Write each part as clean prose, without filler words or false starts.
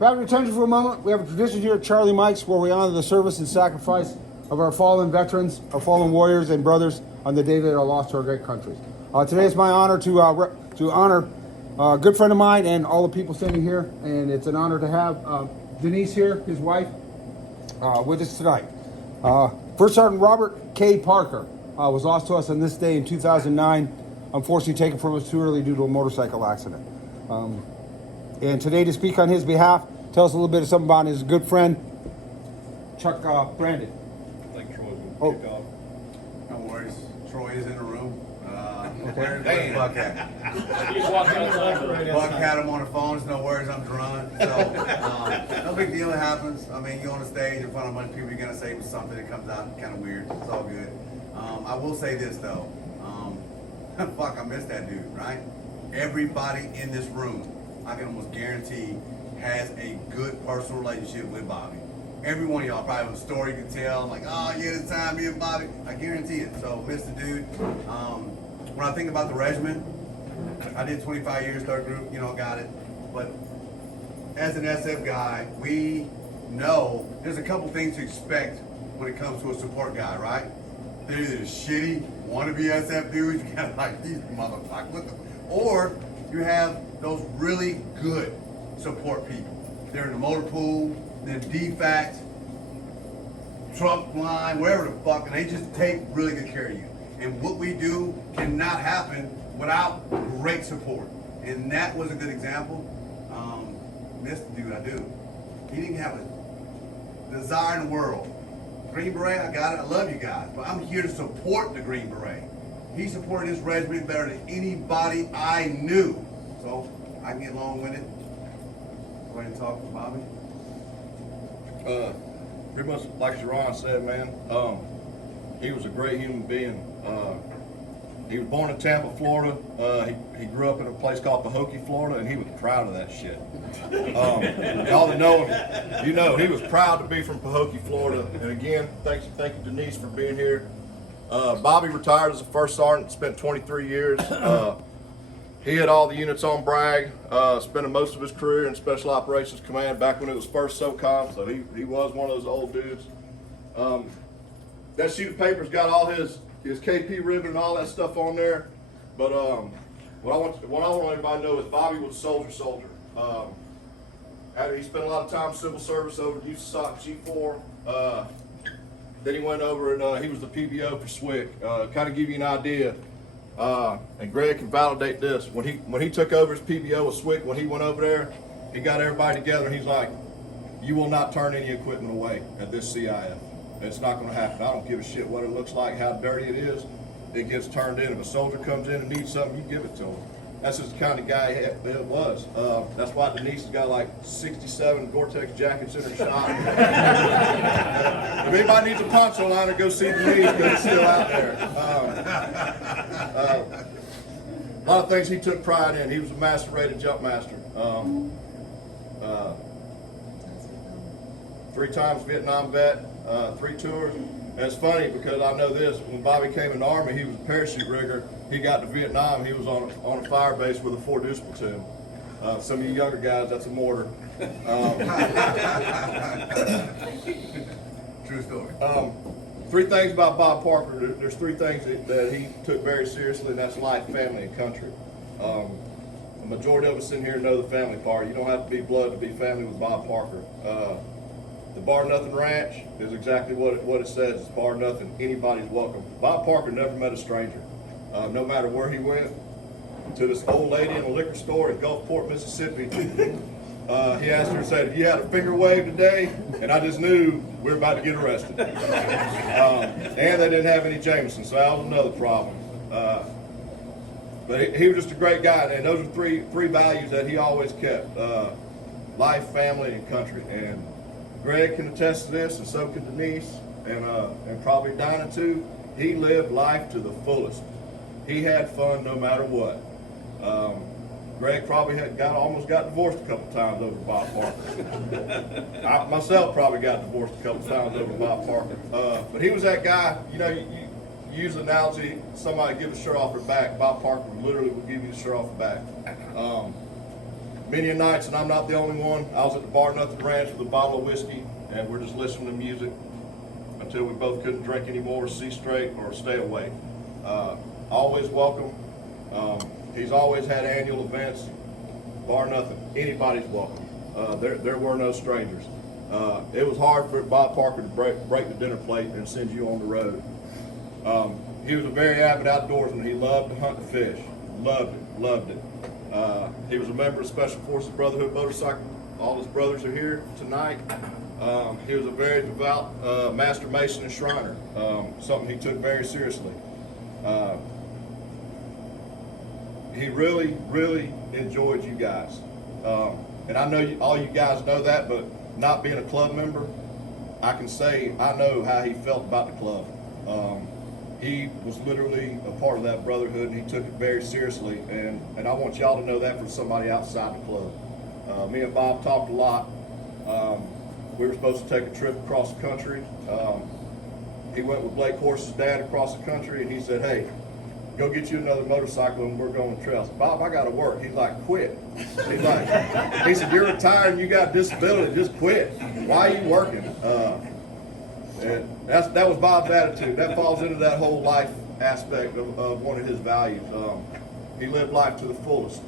Grab your attention for a moment. We have a tradition here at Charlie Mike's where we honor the service and sacrifice of our fallen veterans, our fallen warriors and brothers on the day they are lost to our great country. Today is my honor to honor a good friend of mine and all the people standing here, and it's an honor to have Denise here, his wife, with us tonight. First Sergeant Robert K. Parker was lost to us on this day in 2009, unfortunately taken from us too early due to a motorcycle accident. And today to speak on his behalf, tell us a little bit of something about his good friend, Chuck Brandon. I think Troy's going to kick off. No worries. Troy is in the room. Okay. Where's Buckhead? Buck had him on the phone. It's no worries. I'm drunk. So, no big deal. It happens. I mean, you're on the stage in front of a bunch of people. You're going to say something that comes out kind of weird. It's all good. I will say this, though. Fuck, I missed that dude, right? Everybody in this room, I can almost guarantee, has a good personal relationship with Bobby. Every one of y'all probably have a story you can tell, like, oh yeah, this time me and Bobby, I guarantee it. So, Mr. Dude, when I think about the regiment, I did 25 years, third group, got it. But as an SF guy, we know there's a couple things to expect when it comes to a support guy, right? They're either shitty, wannabe SF dudes, you got like these motherfuckers, or you have those really good support people. They're in the motor pool, they're DFAC, truck line, wherever the fuck, and they just take really good care of you. And what we do cannot happen without great support. And that was a good example. Mr. Dude, I do. He didn't have a desire in the world. Green Beret, I got it, I love you guys, but I'm here to support the Green Beret. He supported his regiment better than anybody I knew. So I can get along with it. Go ahead and talk to Bobby. Pretty much like Jerron said, man, he was a great human being. He was born in Tampa, Florida. He grew up in a place called Pahokee, Florida, and he was proud of that shit. Y'all that know him, you know he was proud to be from Pahokee, Florida. And again, thank you, Denise, for being here. Bobby retired as a first sergeant, spent 23 years. He had all the units on Bragg, spending most of his career in Special Operations Command back when it was first SOCOM, so he was one of those old dudes. That sheet of paper's got all his KP ribbon and all that stuff on there, but what I want everybody to know is Bobby was a soldier. He spent a lot of time civil service over at USASOC G4. Then he went over and he was the PBO for SWCC. Kind of give you an idea, and Greg can validate this. When he took over as PBO with SWCC, when he went over there, he got everybody together and he's like, "You will not turn any equipment away at this CIF. It's not going to happen. I don't give a shit what it looks like, how dirty it is. It gets turned in. If a soldier comes in and needs something, you give it to him." That's just the kind of guy it was. That's why Denise has got like 67 Gore-Tex jackets in her shop. If anybody needs a poncho liner, go see Denise, because it's still out there. A lot of things he took pride in. He was a master rated jump master. 3 times Vietnam vet, 3 tours. And it's funny because I know this, when Bobby came in the Army, he was a parachute rigger. He got to Vietnam, he was on a fire base with a 4 Deuce platoon. Some of you younger guys, that's a mortar. True story. 3 things about Bob Parker. There's 3 things that he took very seriously, and that's life, family, and country. The majority of us in here know the family part. You don't have to be blood to be family with Bob Parker. The Bar Nothing Ranch is exactly what it says. It's bar nothing. Anybody's welcome. Bob Parker never met a stranger. No matter where he went, to this old lady in a liquor store in Gulfport, Mississippi, he asked her, said, "If you had a finger wave today," and I just knew we were about to get arrested. And they didn't have any Jameson, so that was another problem. But he was just a great guy, and those are three values that he always kept: life, family, and country. And Greg can attest to this, and so can Denise, and probably Dinah too. He lived life to the fullest. He had fun no matter what. Greg probably almost got divorced a couple times over Bob Parker. I myself probably got divorced a couple times over Bob Parker. But he was that guy, you use the analogy, somebody give a shirt off her back. Bob Parker literally would give you the shirt off her back. many nights, and I'm not the only one, I was at the Bar Nothing Ranch with a bottle of whiskey, and we're just listening to music until we both couldn't drink anymore, see straight, or stay awake. Always welcome. He's always had annual events. Bar Nothing, anybody's welcome. There were no strangers. It was hard for Bob Parker to break the dinner plate and send you on the road. He was a very avid outdoorsman. He loved to hunt and fish. Loved it. He was a member of Special Forces Brotherhood Motorcycle. All his brothers are here tonight. He was a very devout Master Mason and Shriner, something he took very seriously. He really, really enjoyed you guys. And I know all you guys know that, but not being a club member, I can say I know how he felt about the club. He was literally a part of that brotherhood, and he took it very seriously. And I want y'all to know that from somebody outside the club. Me and Bob talked a lot. We were supposed to take a trip across the country. He went with Blake Horse's dad across the country, and he said, "Hey, go get you another motorcycle and we're going trails." Bob, I got to work. He's like, "Quit." He said, "You're retired and you got disability. Just quit. Why are you working?" And that was Bob's attitude. That falls into that whole life aspect of one of his values. He lived life to the fullest.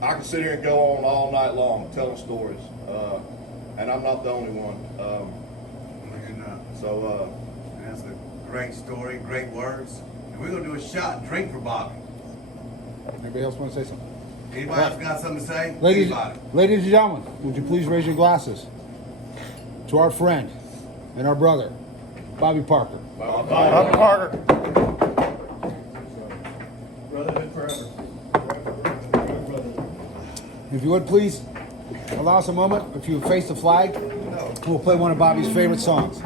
I can sit here and go on all night long telling stories, and I'm not the only one. So that's a great story, great words. And we're gonna do a shot and drink for Bobby. Anybody else want to say something? Anybody else got something to say? Ladies Anybody? and gentlemen, would you please raise your glasses to our friend and our brother, Bobby Parker. Bobby Parker. Brotherhood forever. If you would please allow us a moment, if you would face the flag, we'll play one of Bobby's favorite songs.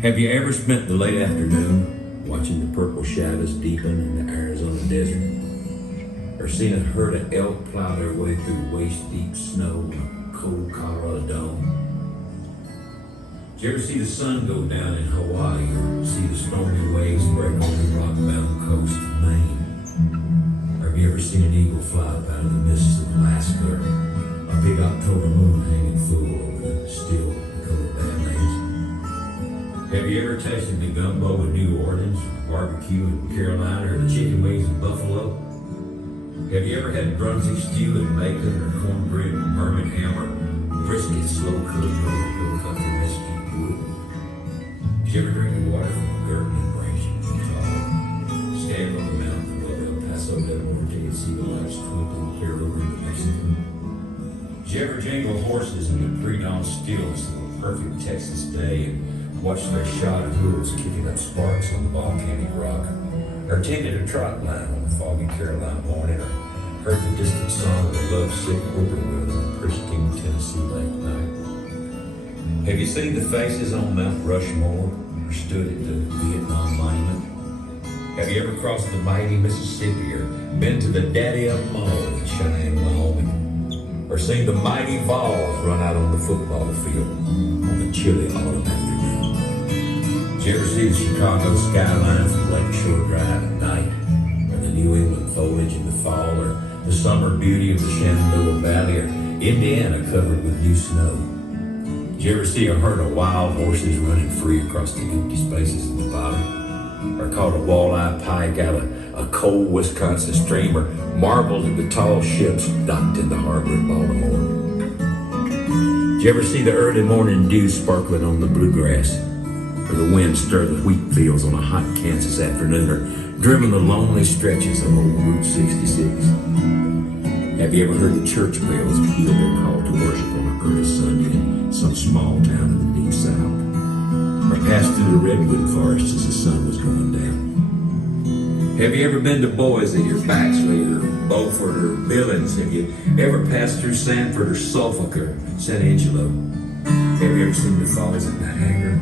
Have you ever spent the late afternoon watching the purple shadows deepen in the Arizona desert? Or seen a herd of elk plow their way through waist-deep snow in a cold Colorado dome? Did you ever see the sun go down in Hawaii or see the stormy waves break on the rock-bound coast of Maine? Or have you ever seen an eagle fly up out of the mists of Alaska or a big October moon hanging full over the still Dakota Badlands? Have you ever tasted the gumbo in New Orleans, barbecue in Carolina, or the chicken wings in Buffalo? Have you ever had Brunswick stew and bacon, or cornbread and Birmingham, or brisket slow cooked over hill country mesquite wood? Did you ever drink the water from a Gurkhan branch in Utah? Stand on the mountain above El Paso del Norte and see the lights twinkling clear over into Mexico? Did you ever jingle horses in the pre-dawn stillness of a perfect Texas day and watch their shod hooves kicking up sparks on the volcanic rock, or tended a trot line on a foggy Carolina morning, or heard the distant song of a lovesick whippoorwill on a pristine Tennessee lake night? Have you seen the faces on Mount Rushmore, or stood at the Vietnam Monument? Have you ever crossed the mighty Mississippi, or been to the Daddy of Mall in Cheyenne, Wyoming, or seen the mighty Vols run out on the football field on a chilly autumn afternoon? Did you ever see the Chicago skyline from Lakeshore Drive at night, or the New England foliage in the fall, or the summer beauty of the Shenandoah Valley, or Indiana covered with new snow? Did you ever see a herd of wild horses running free across the empty spaces in the bottom, or caught a walleye pike out of a cold Wisconsin stream, or marveled at the tall ships docked in the harbor at Baltimore? Did you ever see the early morning dew sparkling on the bluegrass, or the wind stir the wheat fields on a hot Kansas afternoon, or driven the lonely stretches of old Route 66? Have you ever heard the church bells peal their call to worship on an early Sunday in some small town in the deep south, or passed through the redwood forest as the sun was going down? Have you ever been to Boise or Baxley or Beaufort or Billings? Have you ever passed through Sanford or Suffolk or San Angelo? Have you ever seen the falls at Niagara,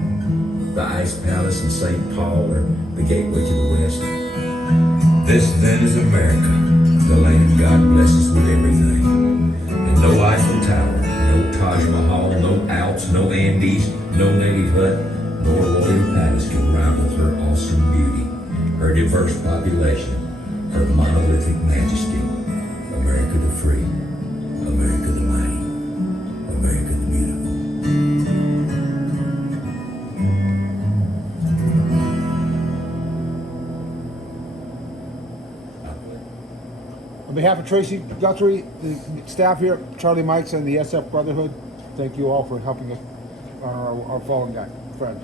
the Ice Palace in St. Paul, or the Gateway to the West? This then is America, the land God blesses with everything. And no Eiffel Tower, no Taj Mahal, no Alps, no Andes, no native hut, nor royal palace can rival her awesome beauty, her diverse population, her monolithic majesty. America the free, America the mighty, America the beautiful. On behalf of Tracy Guthrie, the staff here, Charlie Mikes, and the SF Brotherhood, thank you all for helping us, our fallen guy, friend.